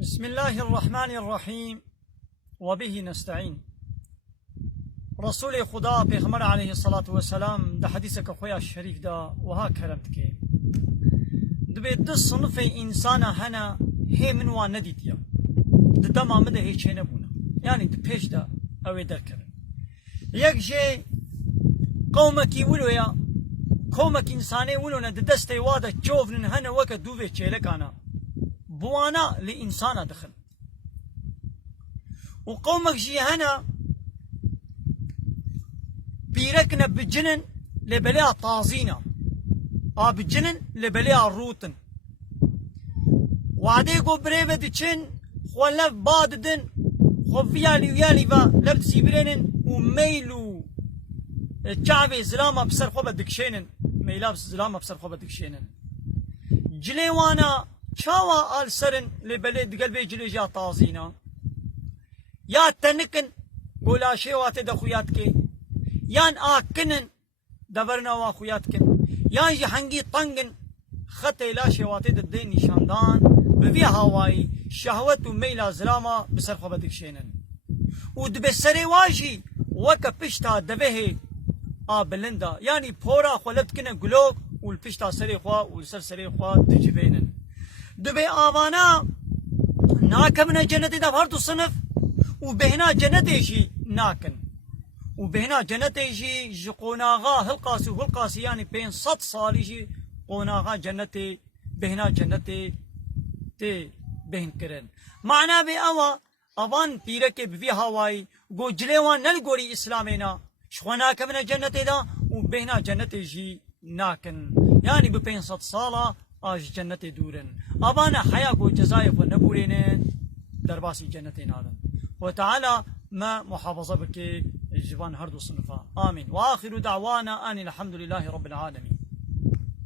بسم الله الرحمن الرحیم و به نستعین. رسول خدا پیغمبر علیه الصلاة والسلام ده حدیث که خویا شریف دا وها کرمت که دبی ده صنف انسان هنه هی من وان ندیدیا ده دم آمده هی چه نبونه، یعنی ده پیش دا اوی در کرن یک جه قومکی ولویا قومک انسانی ولونا ده دسته واده چوفنن هنه وکا دووه چیلکانا بوانا لإنسان دخل، وقومك جي هنا بيركنا بجنن لبليا طازينا بجنن لبليا روتن وعديكو بريبة دي خولف باددن خفيالي ويالي با لبت سيبرينن وميلو الشعبي زلاما بسر خوبة دكشينن ميلابس زلاما بسر خوبة دكشينن جليوانا شاوا آل سرن لبلد قلبي جلي جا طازينا يا تنكن قولا شيوات دخوياتك يان آكنن دبرنا واخوياتك يان جي حنقي طنقن خطي لا شيوات الدين نشاندان بفي هواي شهوت وميلا زلاما بسرخو بدك شينن ودبسري واجي وكا بشتا دبهي بلندا يعني بورا خلبت كنا قلوك والبشتا سري خوا والسر سري خوا تجبينن دبي آوانا ناكمنا جنتي ده هردو صنف وبهنا جنتي شي ناكن وبهنا جنتي شي جقوناغا هالقاسي وهالقاسي يعني بين 100 صالي شي قوناغا جنتي بهنا جنتي تي بهن كرن معنا بي اوا اوان بيرك بفي هواي جو جليوان نلقوري اسلامينا شخونا كمنا جنتي ده وبهنا جنتي شي ناكن يعني بين 100 صالة آج جنتي دورن أبانا حياكو جزايف ونبورينين درباسي جنتي نادن وتعالى ما محافظة بك الجبان هردو صنفا آمين وآخر دعوانا أن الحمد لله رب العالمين.